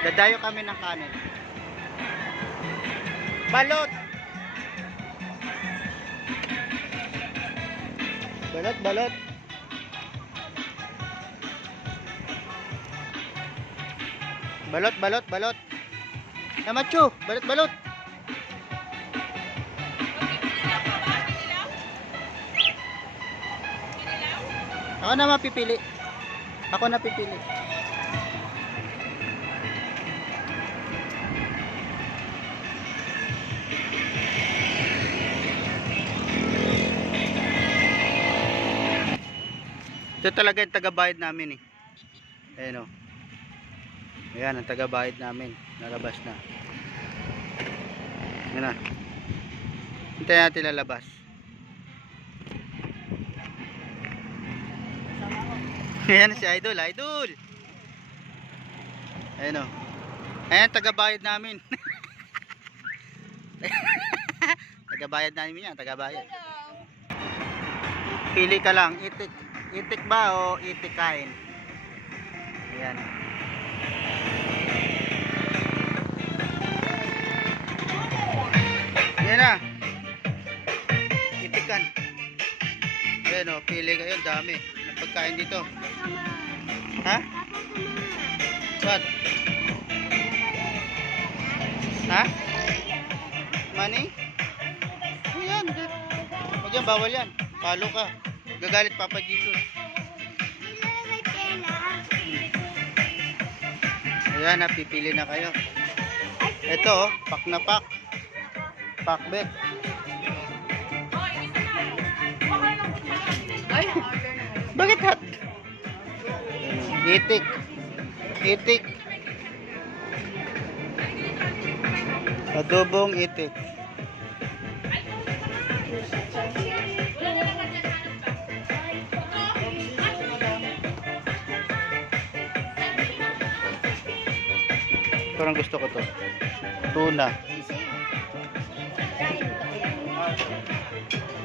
Dadayo kami ng kanin. Balot! Balot, balot. Balot, balot, balot. Namacho, balot, balot. Ako na mapipili. Ako na pipili. Ito talaga yung tagabayad namin eh. Ayan o. Ayan ang tagabayad namin. Nalabas na. Ayan na. Hintayin natin lalabas. Ayan si Idol. Idol! Ayan o. Ayan tagabayad namin. Tagabayad namin yan. Tagabayad. Pili ka lang. Itik. Itik ba o itikain? Ayan. Ayan na. Itikan. Ayan o. Pili kayo. Dami. Ang pagkain dito. Ha? What? Ha? Money? Ayan. Huwag yan. Bawal yan. Palo ka. Gagalit Papa Jesus. Ayan, napipili na kayo. Ito, pak na pak. Pakbet. Ay, bakit hot? Itik. Itik. Adobong itik. Parang gusto ko to. Tuna.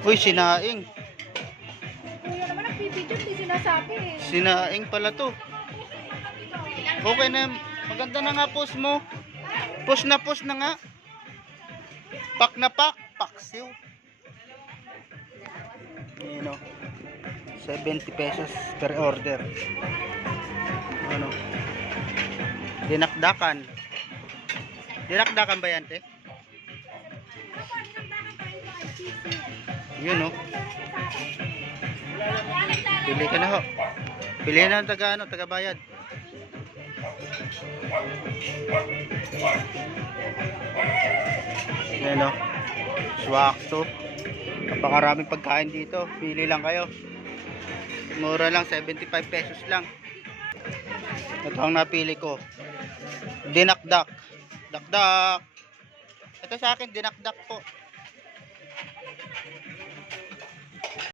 Uy, sinaing. Kuya naman nagpipidyo, hindi sinasabi eh. Sinaing pala to. Okay na. Maganda na nga post mo. Post na nga. Pak na pak. Paksiw. Ayan o. 70 pesos per order. Ano? Dinakdakan. Dinakdakan ba yan, te? Yun, no? Pili ka na ho. Pili na ang taga bayad. Yan, no? Swakto. Napakaraming pagkain dito. Pili lang kayo. Mura lang, 75 pesos lang. Ito ang napili ko. Dinakdak. Dakdak. Ito sa akin, dinakdak po.